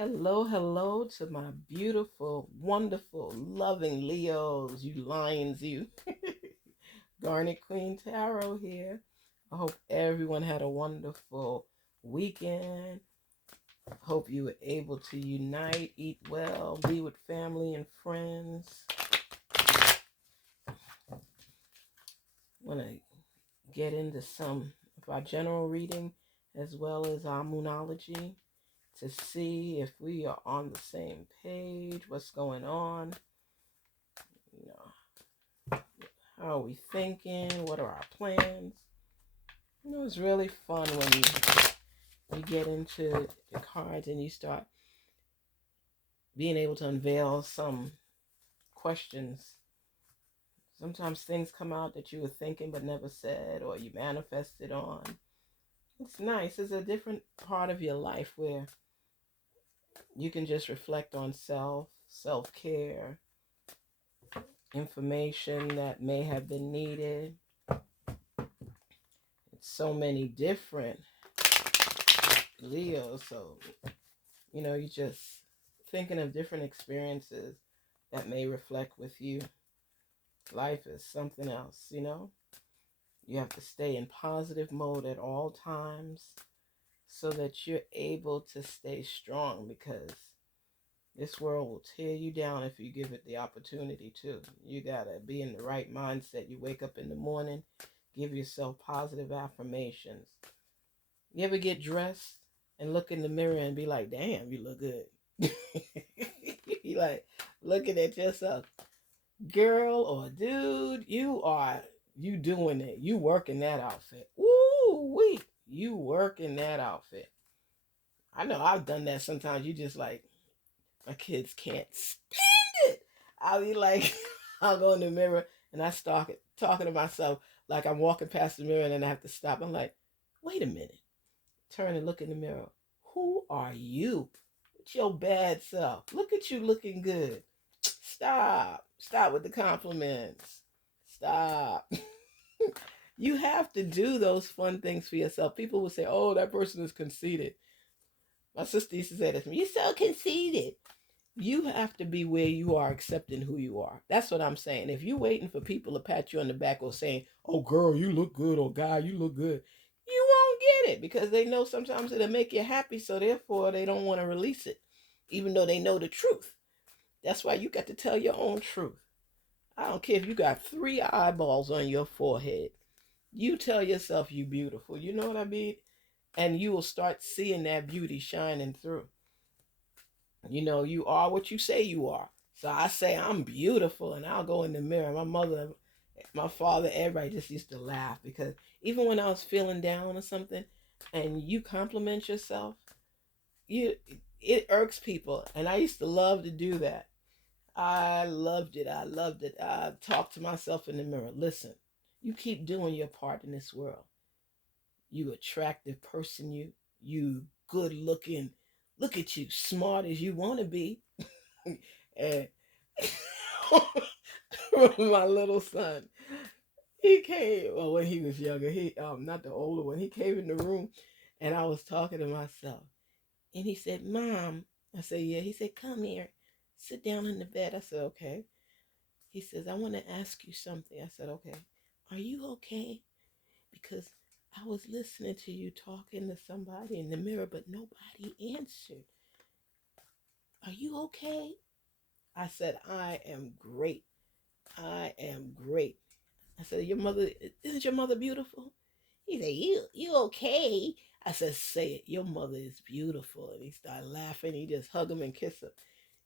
Hello, hello to my beautiful, wonderful, loving Leos, you lions, you. Garnet Queen Tarot here. I hope everyone had a wonderful weekend. Hope you were able to unite, eat well, be with family and friends. Want to get into some of our general reading as well as our moonology to see if we are on the same page, what's going on, you know, how are we thinking, what are our plans. It's really fun when you get into the cards and you start being able to unveil some questions. Sometimes things come out that you were thinking but never said, or you manifested on. It's nice. It's a different part of your life where you can just reflect on self-care, information that may have been needed. It's so many different Leos, so you just thinking of different experiences that may reflect with you. Life is something else. You have to stay in positive mode at all times so that you're able to stay strong, because this world will tear you down if you give it the opportunity to. You gotta be in the right mindset. You wake up in the morning, give yourself positive affirmations. You ever get dressed and look in the mirror and be like, damn, you look good? You like looking at yourself, girl or dude, you doing it. You working that outfit. Ooh wee. You working that outfit. I know I've done that sometimes. You just like, my kids can't stand it. I'll be like, I'll go in the mirror and I start talking to myself like I'm walking past the mirror and then I have to stop. I'm like, wait a minute. Turn and look in the mirror. Who are you? It's your bad self. Look at you looking good. Stop. Stop with the compliments. Stop. You have to do those fun things for yourself. People will say, oh, that person is conceited. My sister used to say this to me, you're so conceited. You have to be where you are, accepting who you are. That's what I'm saying. If you're waiting for people to pat you on the back or saying, oh, girl, you look good, or guy, you look good, you won't get it, because they know sometimes it'll make you happy, so therefore they don't want to release it, even though they know the truth. That's why you got to tell your own truth. I don't care if you got 3 eyeballs on your forehead. You tell yourself you beautiful. You know what I mean? And you will start seeing that beauty shining through. You are what you say you are. So I say I'm beautiful, and I'll go in the mirror. My mother, my father, everybody just used to laugh, because even when I was feeling down or something, and you compliment yourself, you it irks people, and I used to love to do that. I loved it. I loved it. I talked to myself in the mirror. Listen, you keep doing your part in this world. You attractive person, you good looking. Look at you, smart as you want to be. And my little son, he came, well, when he was younger, he not the older one, he came in the room and I was talking to myself. And he said, Mom. I said, yeah. He said, come here. Sit down in the bed. I said, okay. He says, I want to ask you something. I said, okay. Are you okay? Because I was listening to you talking to somebody in the mirror, but nobody answered. Are you okay? I said, I am great. I am great. I said, isn't your mother beautiful? He said, you okay? I said, say it. Your mother is beautiful. And he started laughing. He just hugged him and kissed him.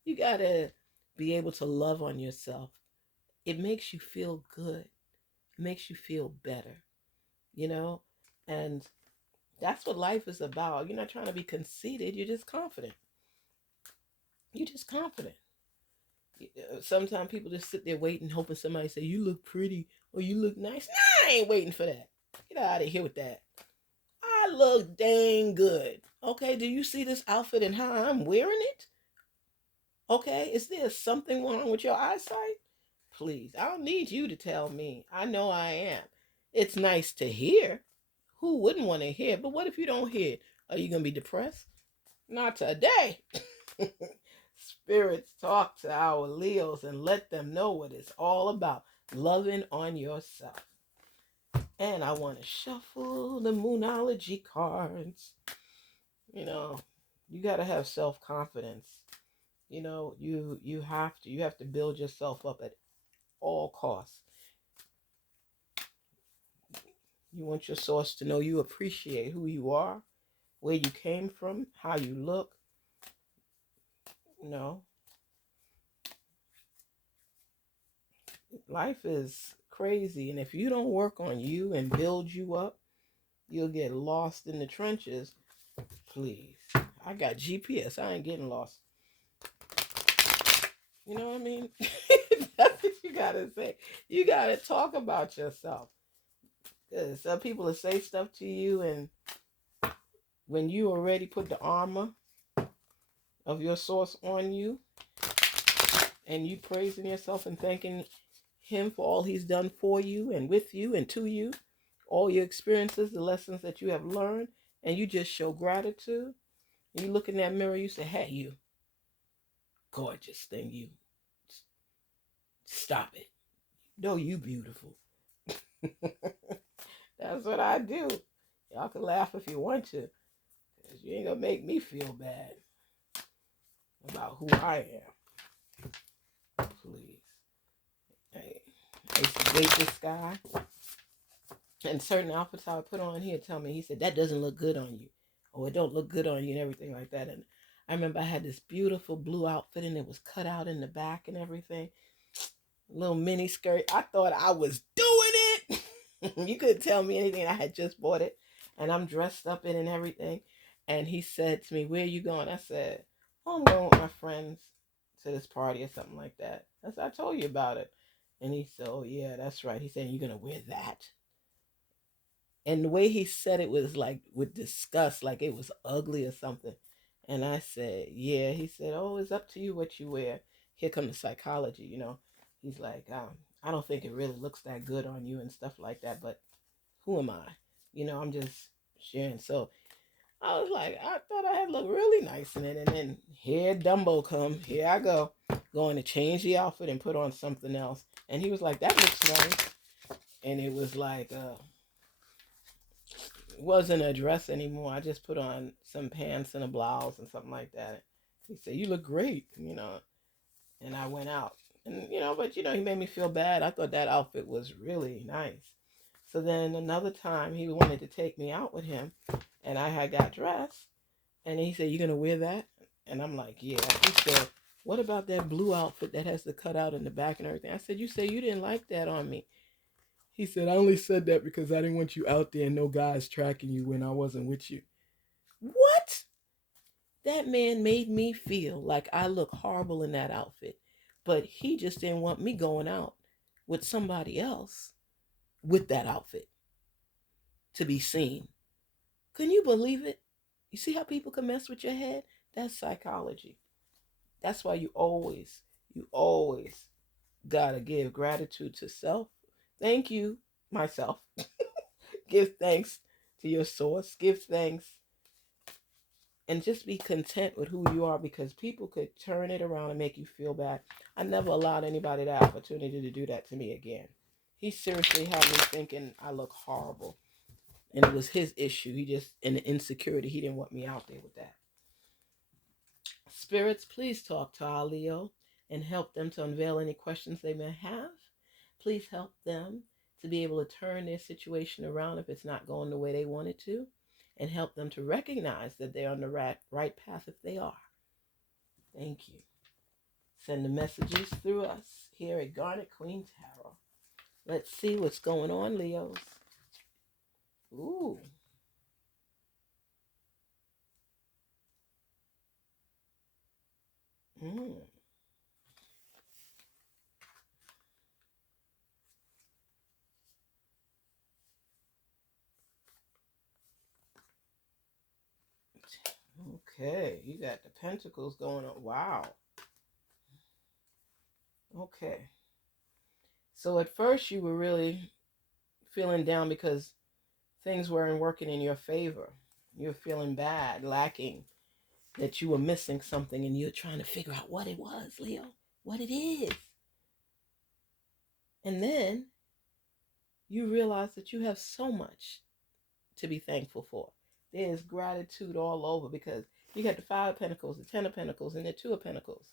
You got to be able to love on yourself. It makes you feel good. It makes you feel better, you know? And that's what life is about. You're not trying to be conceited. You're just confident. You're just confident. Sometimes people just sit there waiting, hoping somebody say, you look pretty or you look nice. Nah, I ain't waiting for that. Get out of here with that. I look dang good. Okay, do you see this outfit and how I'm wearing it? Okay, is there something wrong with your eyesight? Please, I don't need you to tell me. I know I am. It's nice to hear. Who wouldn't want to hear? But what if you don't hear it? Are you going to be depressed? Not today. Spirits, talk to our Leos and let them know what it's all about. Loving on yourself. And I want to shuffle the Moonology cards. You know, you got to have self-confidence. You have to build yourself up at all costs. You want your source to know you appreciate who you are, where you came from, how you look. You know, life is crazy, and if you don't work on you and build you up, you'll get lost in the trenches. Please, I got GPS. I ain't getting lost. You know what I mean? That's what you gotta say. You gotta talk about yourself. 'Cause some people will say stuff to you, and when you already put the armor of your source on you, and you praising yourself and thanking him for all he's done for you and with you and to you, all your experiences, the lessons that you have learned, and you just show gratitude, and you look in that mirror, you say, hey, you gorgeous thing, you stop it. No, you beautiful. That's what I do. Y'all can laugh if you want to, because you ain't gonna make me feel bad about who I am. Please. Hey, I used to date this guy, and certain outfits I would put on, he'd tell me, he said, that doesn't look good on you. Or it don't look good on you and everything like that. And I remember I had this beautiful blue outfit and it was cut out in the back and everything. Little mini skirt. I thought I was doing it. You couldn't tell me anything. I had just bought it and I'm dressed up in and everything. And he said to me, where are you going? I said, oh, I'm going with my friends to this party or something like that. I told you about it. And he said, oh, yeah, that's right. He said, you're going to wear that? And the way he said it was like with disgust, like it was ugly or something. And I said, yeah. He said, oh, it's up to you what you wear. Here comes the psychology. He's like, I don't think it really looks that good on you and stuff like that. But who am I? I'm just sharing. So I was like, I thought I had looked really nice in it. And then here Dumbo come. Here I go. Going to change the outfit and put on something else. And he was like, that looks nice. And it was like, it wasn't a dress anymore. I just put on some pants and a blouse and something like that. He said, you look great. And I went out. But he made me feel bad. I thought that outfit was really nice. So then another time he wanted to take me out with him and I had got dressed and he said, you gonna wear that? And I'm like, yeah. He said, what about that blue outfit that has the cutout in the back and everything? I said, you said you didn't like that on me. He said, I only said that because I didn't want you out there and no guys tracking you when I wasn't with you. What? That man made me feel like I look horrible in that outfit. But he just didn't want me going out with somebody else with that outfit to be seen. Can you believe it? You see how people can mess with your head? That's psychology. That's why you always gotta give gratitude to self. Thank you, myself. Give thanks to your source. Give thanks and just be content with who you are because people could turn it around and make you feel bad. I never allowed anybody the opportunity to do that to me again. He seriously had me thinking I look horrible. And it was his issue. He just, in the insecurity, he didn't want me out there with that. Spirits, please talk to our Leo and help them to unveil any questions they may have. Please help them to be able to turn their situation around if it's not going the way they want it to, and help them to recognize that they're on the right path if they are. Thank you. Send the messages through us here at Garnet Queen Tarot. Let's see what's going on, Leos. Ooh. Mm. Okay, you got the pentacles going on. Wow. Okay. So at first you were really feeling down because things weren't working in your favor. You're feeling bad, lacking. that you were missing something and you're trying to figure out what it was, Leo, what it is. And then you realize that you have so much to be thankful for. There's gratitude all over because you got the Five of Pentacles, the Ten of Pentacles, and the Two of Pentacles.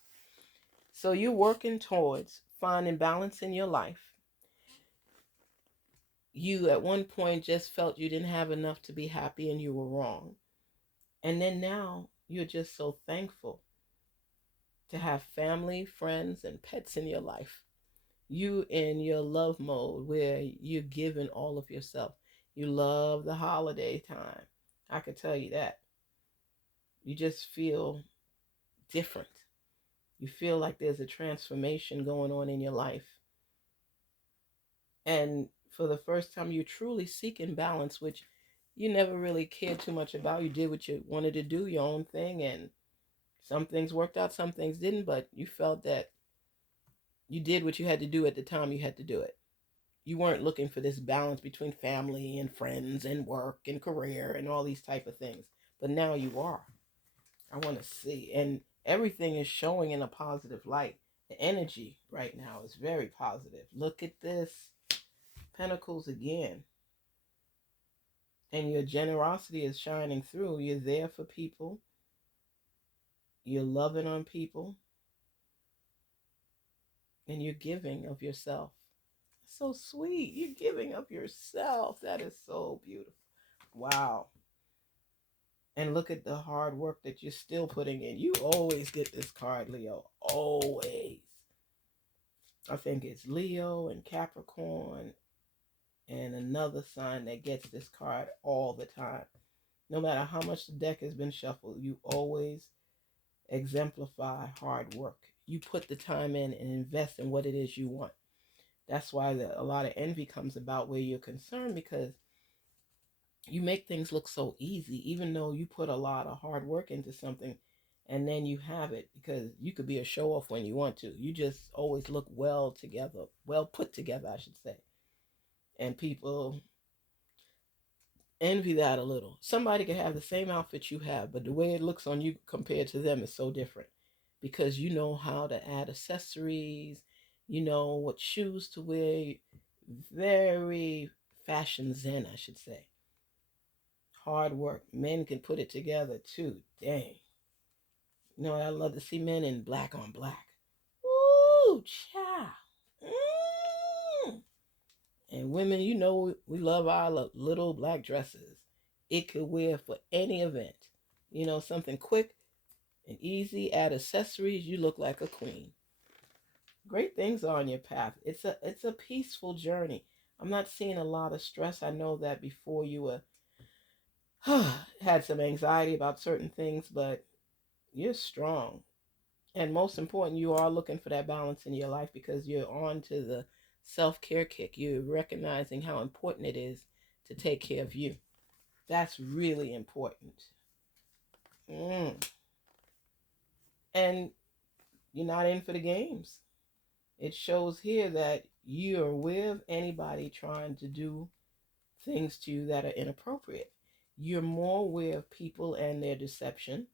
So you're working towards finding balance in your life. You at one point just felt you didn't have enough to be happy and you were wrong. And then now you're just so thankful to have family, friends, and pets in your life. You in your love mode where you're giving all of yourself. You love the holiday time. I can tell you that. You just feel different. You feel like there's a transformation going on in your life. And for the first time, you're truly seeking balance, which you never really cared too much about. You did what you wanted to do, your own thing, and some things worked out, some things didn't, but you felt that you did what you had to do at the time you had to do it. You weren't looking for this balance between family and friends and work and career and all these type of things. But now you are. I want to see. And everything is showing in a positive light. The energy right now is very positive. Look at this. Pentacles again. And your generosity is shining through. You're there for people. You're loving on people. And you're giving of yourself. So sweet. You're giving of yourself. That is so beautiful. Wow. And look at the hard work that you're still putting in. You always get this card, Leo. Always. I think it's Leo and Capricorn and another sign that gets this card all the time. No matter how much the deck has been shuffled, you always exemplify hard work. You put the time in and invest in what it is you want. That's why a lot of envy comes about where you're concerned, because you make things look so easy, even though you put a lot of hard work into something and then you have it, because you could be a show off when you want to. You just always look well together, well put together, I should say. And people envy that a little. Somebody could have the same outfit you have, but the way it looks on you compared to them is so different, because you know how to add accessories, you know what shoes to wear. Very fashion zen, I should say. Hard work. Men can put it together too. Dang. You know, I love to see men in black on black. Woo, child. Mm. And women, you know, we love our little black dresses. It could wear for any event. You know, something quick and easy. Add accessories. You look like a queen. Great things are on your path. It's a peaceful journey. I'm not seeing a lot of stress. I know that before you were had some anxiety about certain things, but you're strong. And most important, you are looking for that balance in your life because you're on to the self-care kick. You're recognizing how important it is to take care of you. That's really important. Mm. And you're not in for the games. It shows here that you're with anybody trying to do things to you that are inappropriate. You're more aware of people and their deception,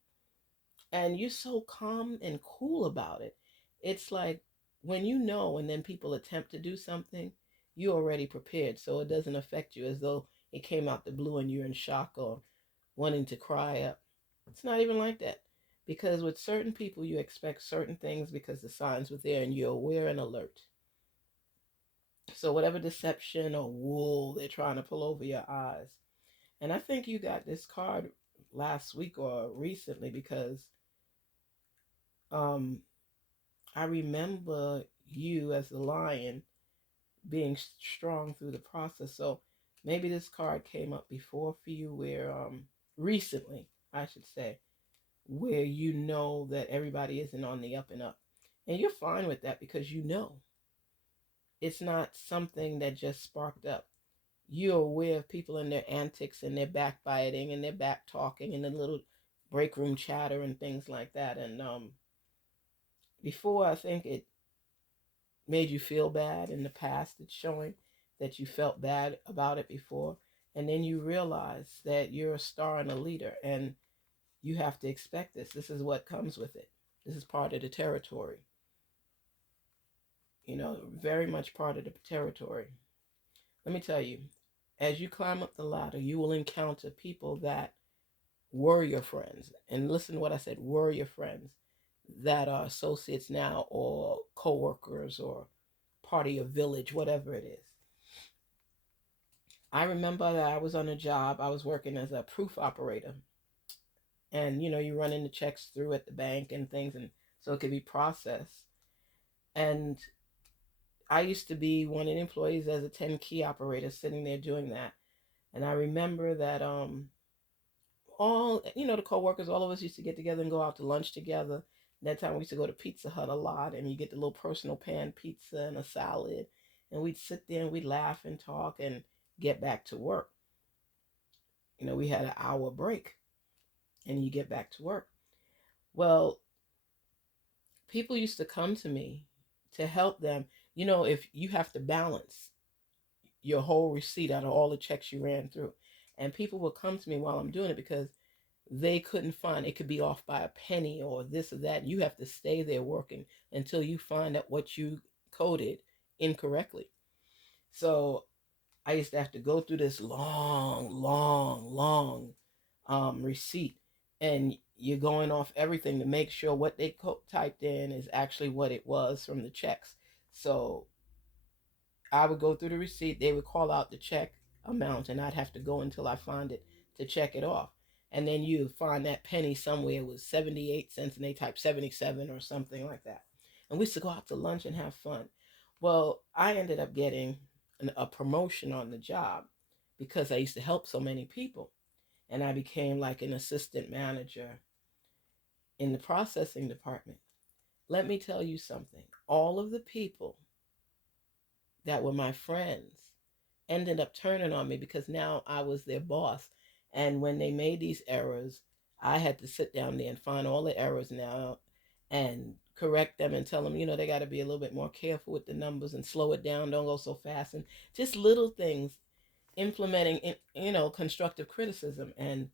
and you're so calm and cool about it. It's like when you know and then people attempt to do something, you're already prepared, so it doesn't affect you as though it came out the blue and you're in shock or wanting to cry up. It's not even like that, because with certain people you expect certain things because the signs were there and you're aware and alert. So whatever deception or wool they're trying to pull over your eyes. And I think you got this card last week or recently, because um I remember you as the lion being strong through the process. So maybe this card came up before for you, where recently, I should say, where you know that everybody isn't on the up and up. And you're fine with that because you know it's not something that just sparked up. You're aware of people and their antics and their backbiting and their back talking and the little break room chatter and things like that. And before, I think it made you feel bad in the past. It's showing that you felt bad about it before. And then you realize that you're a star and a leader. And You have to expect this. This is what comes with it. This is part of the territory. Very much part of the territory. Let me tell you, as you climb up the ladder, you will encounter people that were your friends. And listen to what I said, were your friends, that are associates now, or co-workers, or part of your village, whatever it is. I remember that I was on a job. I was working as a proof operator. And you running the checks through at the bank and things, and so it could be processed. And I used to be one of the employees as a 10 key operator sitting there doing that. And I remember that all the co-workers, all of us used to get together and go out to lunch together. That time we used to go to Pizza Hut a lot, and you get the little personal pan pizza and a salad, and we'd sit there and we'd laugh and talk and get back to work. We had an hour break, and you get back to work. Well, people used to come to me to help them. If you have to balance your whole receipt out of all the checks you ran through, and people will come to me while I'm doing it because they couldn't find, it could be off by a penny or this or that. You have to stay there working until you find out what you coded incorrectly. So I used to have to go through this long receipt, and you're going off everything to make sure what they typed in is actually what it was from the checks. So I would go through the receipt, they would call out the check amount, and I'd have to go until I find it to check it off. And then you find that penny somewhere was 78 cents and they type 77 or something like that. And we used to go out to lunch and have fun. Well, I ended up getting a promotion on the job because I used to help so many people. And I became like an assistant manager in the processing department. Let me tell you something. All of the people that were my friends ended up turning on me because now I was their boss. And when they made these errors, I had to sit down there and find all the errors now and correct them and tell them, they got to be a little bit more careful with the numbers and slow it down, don't go so fast, and just little things, implementing, constructive criticism. And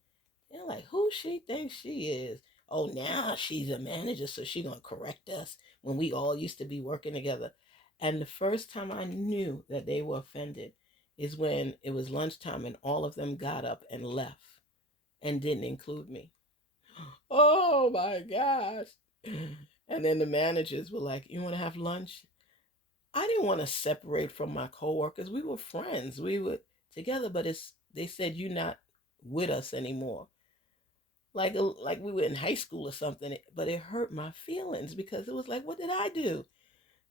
they're like, who she thinks she is? Oh, now she's a manager, so she gonna correct us when we all used to be working together. And the first time I knew that they were offended is when it was lunchtime and all of them got up and left and didn't include me. Oh my gosh. And then the managers were like, you want to have lunch? I didn't want to separate from my coworkers. We were friends. We were together, but they said you're not with us anymore. Like we were in high school or something, but it hurt my feelings because it was like, what did I do?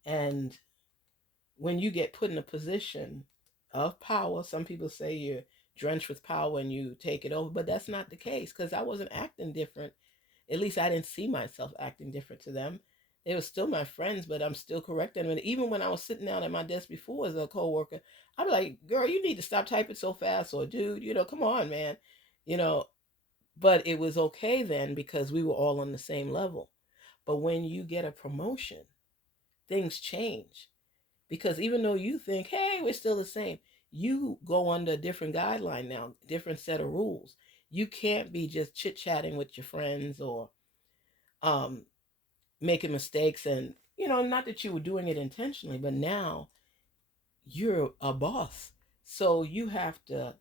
And when you get put in a position of power, some people say you're drenched with power and you take it over, but that's not the case because I wasn't acting different. At least I didn't see myself acting different to them. They were still my friends, but I'm still correcting them. And even when I was sitting down at my desk before as a coworker, I'd be like, girl, you need to stop typing so fast, or dude, come on, man. You know, but it was okay then because we were all on the same level. But when you get a promotion, things change. Because even though you think, hey, we're still the same, you go under a different guideline now, different set of rules. You can't be just chit chatting with your friends or um, making mistakes. And, not that you were doing it intentionally, but now you're a boss. So you have to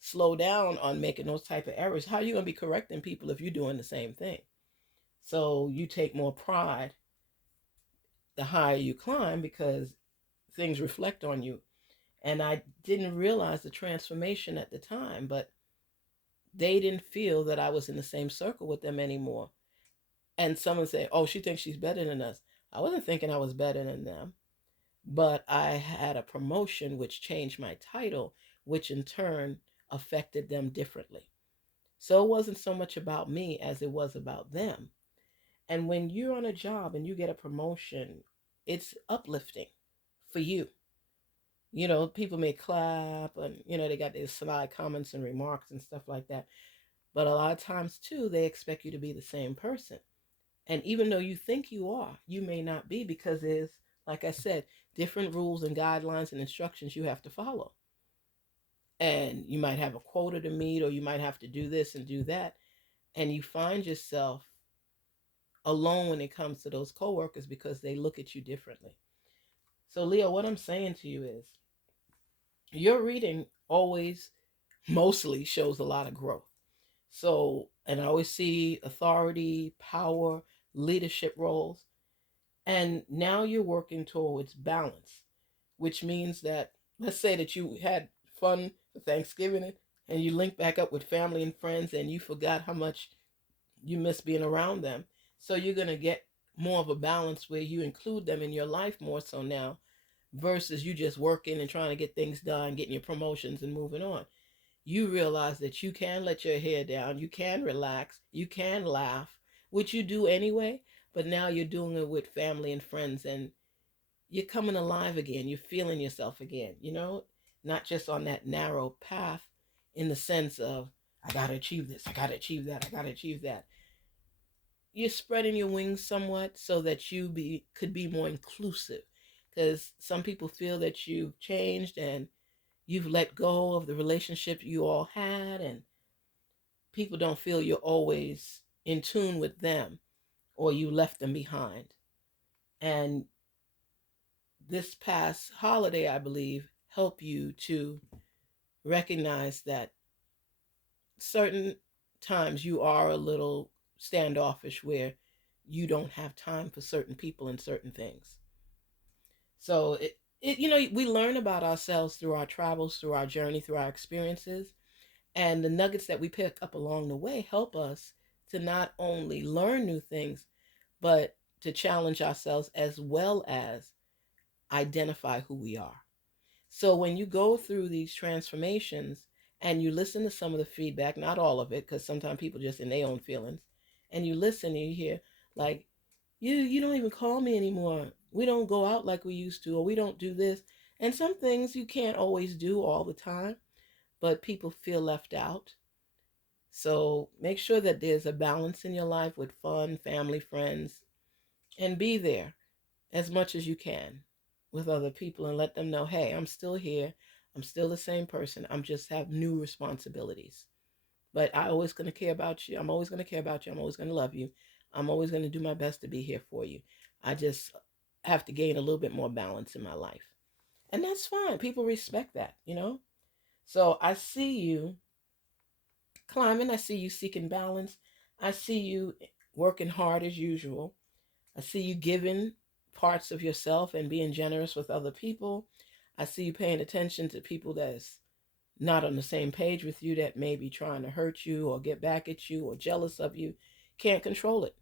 slow down on making those type of errors. How are you going to be correcting people if you're doing the same thing? So you take more pride the higher you climb because things reflect on you. And I didn't realize the transformation at the time, but they didn't feel that I was in the same circle with them anymore. And someone say, oh, she thinks she's better than us. I wasn't thinking I was better than them, but I had a promotion which changed my title, which in turn affected them differently. So it wasn't so much about me as it was about them. And when you're on a job and you get a promotion, it's uplifting for you. People may clap and, they got their sly comments and remarks and stuff like that. But a lot of times, too, they expect you to be the same person. And even though you think you are, you may not be because there's, like I said, different rules and guidelines and instructions you have to follow. And you might have a quota to meet or you might have to do this and do that. and you find yourself alone when it comes to those coworkers because they look at you differently. So, Leo, what I'm saying to you is your reading always mostly shows a lot of growth. So, and I always see authority, power, leadership roles. And now you're working towards balance, which means that, let's say that you had fun for Thanksgiving and you link back up with family and friends and you forgot how much you miss being around them. So you're going to get more of a balance where you include them in your life more so now versus you just working and trying to get things done, getting your promotions and moving on. You realize that you can let your hair down, you can relax, you can laugh, which you do anyway, but now you're doing it with family and friends and you're coming alive again. You're feeling yourself again, not just on that narrow path in the sense of, I got to achieve this, I got to achieve that, I got to achieve that. You're spreading your wings somewhat so that could be more inclusive, because some people feel that you've changed and you've let go of the relationship you all had, and people don't feel you're always in tune with them or you left them behind. And this past holiday, I believe, helped you to recognize that certain times you are a little standoffish where you don't have time for certain people and certain things. So we learn about ourselves through our travels, through our journey, through our experiences, and the nuggets that we pick up along the way help us to not only learn new things, but to challenge ourselves as well as identify who we are. So when you go through these transformations and you listen to some of the feedback, not all of it, because sometimes people just in their own feelings, and you listen and you hear like, you don't even call me anymore. We don't go out like we used to, or we don't do this. And some things you can't always do all the time, but people feel left out. So make sure that there's a balance in your life with fun, family, friends, and be there as much as you can with other people and let them know, hey, I'm still here. I'm still the same person. I'm just have new responsibilities. But I always going to care about you. I'm always going to care about you. I'm always going to love you. I'm always going to do my best to be here for you. I just have to gain a little bit more balance in my life. And that's fine. People respect that. So I see you climbing. I see you seeking balance. I see you working hard as usual. I see you giving parts of yourself and being generous with other people. I see you paying attention to people that's not on the same page with you, that may be trying to hurt you or get back at you or jealous of you. Can't control it.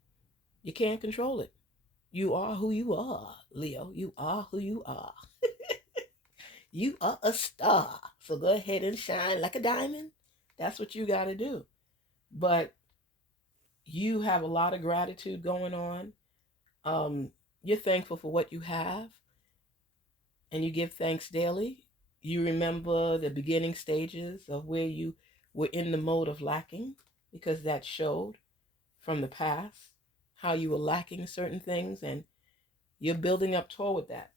You can't control it. You are who you are, Leo. You are who you are. You are a star. So go ahead and shine like a diamond. That's what you got to do. But you have a lot of gratitude going on. Um, you're thankful for what you have and you give thanks daily. You remember the beginning stages of where you were in the mode of lacking, because that showed from the past how you were lacking certain things, and you're building up toward that.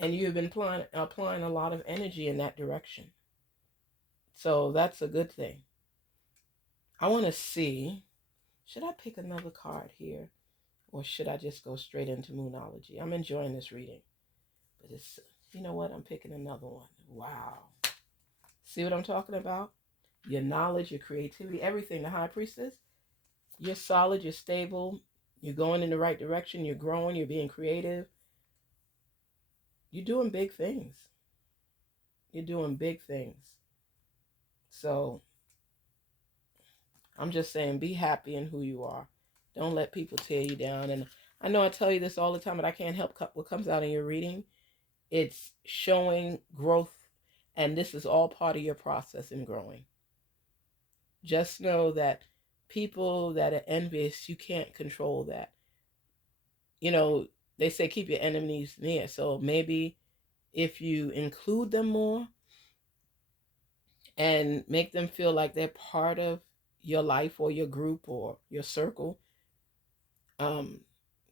And you've been applying a lot of energy in that direction. So that's a good thing. I want to see, should I pick another card here or should I just go straight into Moonology? I'm enjoying this reading, but you know what? I'm picking another one. Wow. See what I'm talking about? Your knowledge, your creativity, everything. The High Priestess, you're solid, you're stable, you're going in the right direction, you're growing, you're being creative. You're doing big things. You're doing big things. So I'm just saying, be happy in who you are. Don't let people tear you down. And I know I tell you this all the time, but I can't help what comes out in your reading. It's showing growth, and this is all part of your process in growing. Just know that people that are envious, you can't control that. They say keep your enemies near. So maybe if you include them more and make them feel like they're part of your life or your group or your circle, um,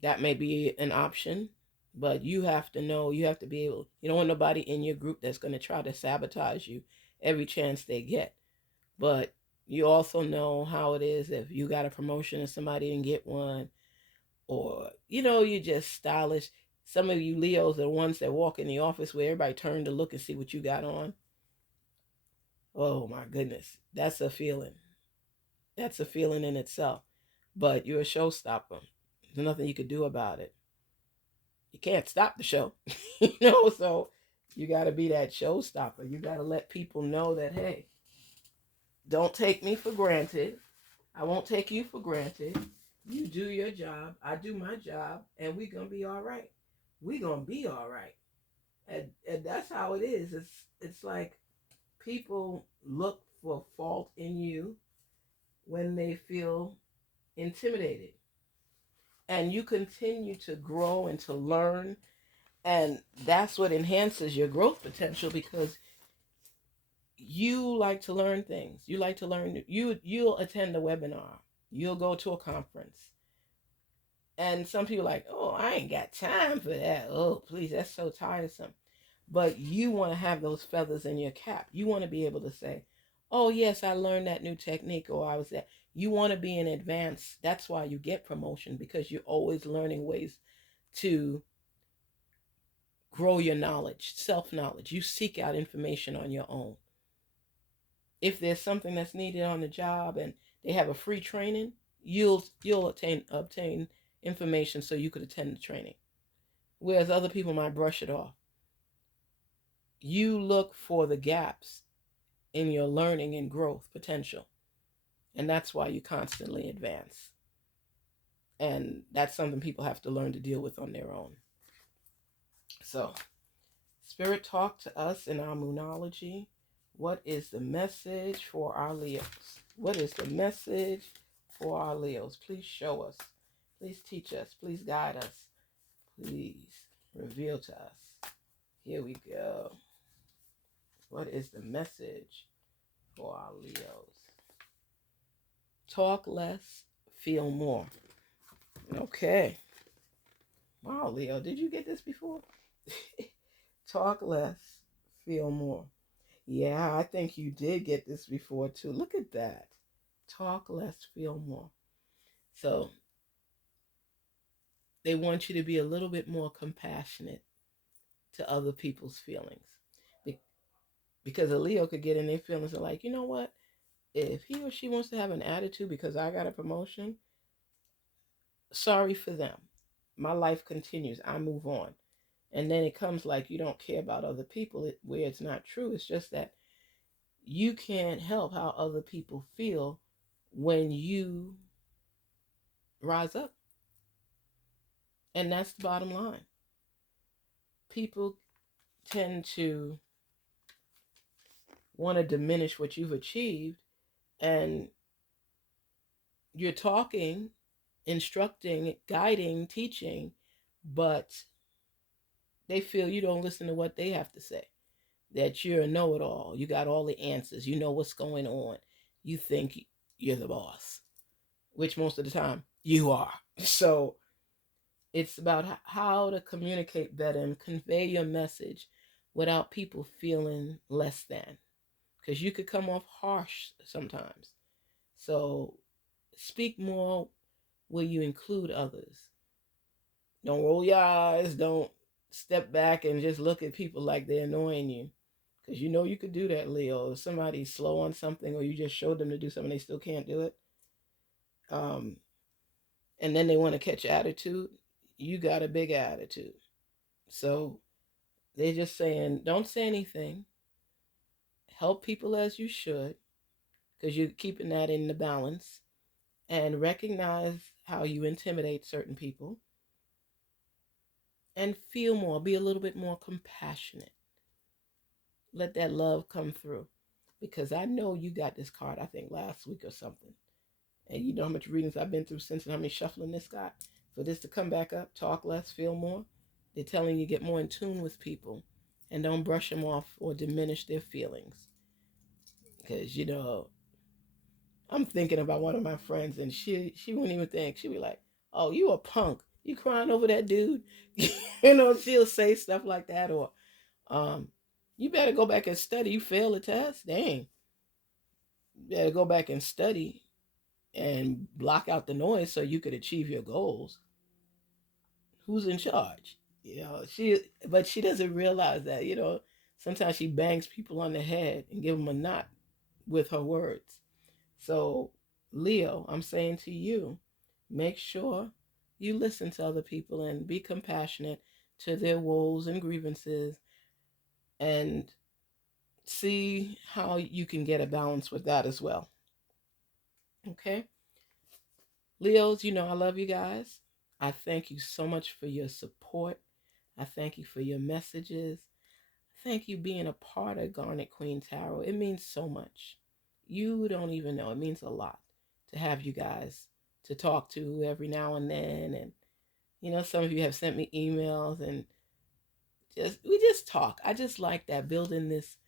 that may be an option. But you have to know, you have to be able, you don't want nobody in your group that's going to try to sabotage you every chance they get. But You also know how it is if you got a promotion and somebody didn't get one, or you're just stylish. Some of you Leos are the ones that walk in the office where everybody turn to look and see what you got on. Oh my goodness, that's a feeling. That's a feeling in itself. But you're a showstopper. There's nothing you could do about it. You can't stop the show, So you got to be that showstopper. You got to let people know that, hey, don't take me for granted. I won't take you for granted. You do your job, I do my job, and we're gonna be all right. We're gonna be all right. And that's how it is. It's like people look for fault in you when they feel intimidated. And you continue to grow and to learn, and that's what enhances your growth potential, because you like to learn things. You like to learn. You'll attend a webinar. You'll go to a conference. And some people are like, oh, I ain't got time for that. Oh, please, that's so tiresome. But you want to have those feathers in your cap. You want to be able to say, oh, yes, I learned that new technique, or I was that. You want to be in advance. That's why you get promotion, because you're always learning ways to grow your knowledge, self-knowledge. You seek out information on your own. If there's something that's needed on the job and they have a free training, you'll obtain information so you could attend the training. Whereas other people might brush it off. You look for the gaps in your learning and growth potential. And that's why you constantly advance. And that's something people have to learn to deal with on their own. So, Spirit, talk to us in our Moonology. What is the message for our Leos? What is the message for our Leos? Please show us. Please teach us. Please guide us. Please reveal to us. Here we go. What is the message for our Leos? Talk less, feel more. Okay. Wow, Leo, did you get this before? Talk less, feel more. Yeah, I think you did get this before too. Look at that. Talk less, feel more. So they want you to be a little bit more compassionate to other people's feelings. Because a Leo could get in their feelings and like, you know what? If he or she wants to have an attitude because I got a promotion, sorry for them. My life continues. I move on. And then it comes like you don't care about other people, where it's not true. It's just that you can't help how other people feel when you rise up. And that's the bottom line. People tend to want to diminish what you've achieved, and you're talking, instructing, guiding, teaching, but they feel you don't listen to what they have to say. That you're a know-it-all. You got all the answers. You know what's going on. You think you're the boss, which most of the time you are. So it's about how to communicate better and convey your message without people feeling less than. Because you could come off harsh sometimes. So speak more where you include others. Don't roll your eyes. Don't step back and just look at people like they're annoying you. Because you know you could do that, Leo. If somebody's slow on something, or you just showed them to do something, they still can't do it. And then they want to catch attitude. You got a big attitude. So they're just saying, don't say anything. Help people as you should, because you're keeping that in the balance. And recognize how you intimidate certain people. And feel more. Be a little bit more compassionate. Let that love come through. Because I know you got this card, I think, last week or something. And you know how much readings I've been through since, and how many shuffling this got. For this to come back up, talk less, feel more. They're telling you get more in tune with people. And don't brush them off or diminish their feelings. Because, I'm thinking about one of my friends, and she wouldn't even think. She'd be like, oh, you a punk. You crying over that dude? She'll say stuff like that. Or, you better go back and study. You failed the test. Dang. You better go back and study and block out the noise so you could achieve your goals. Who's in charge? But she doesn't realize that, sometimes she bangs people on the head and give them a knot with her words. So, Leo, I'm saying to you, make sure you listen to other people and be compassionate to their woes and grievances, and see how you can get a balance with that as well. Okay? Leos, I love you guys. I thank you so much for your support. I thank you for your messages. Thank you being a part of Garnet Queen Tarot. It means so much. You don't even know. It means a lot to have you guys to talk to every now and then. And some of you have sent me emails, and we just talk. I just like that, building this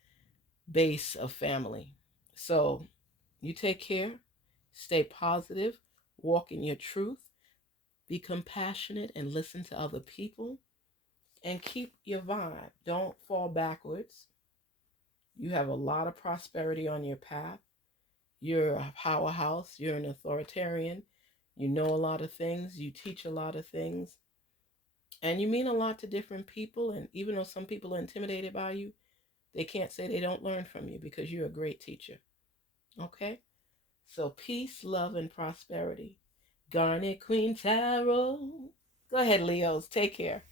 base of family. So you take care, stay positive, walk in your truth, be compassionate, and listen to other people, and keep your vibe. Don't fall backwards. You have a lot of prosperity on your path. You're a powerhouse. You're an authoritarian. You know a lot of things. You teach a lot of things. And you mean a lot to different people. And even though some people are intimidated by you, they can't say they don't learn from you, because you're a great teacher. Okay? So peace, love, and prosperity. Garnet Queen Tarot. Go ahead, Leos. Take care.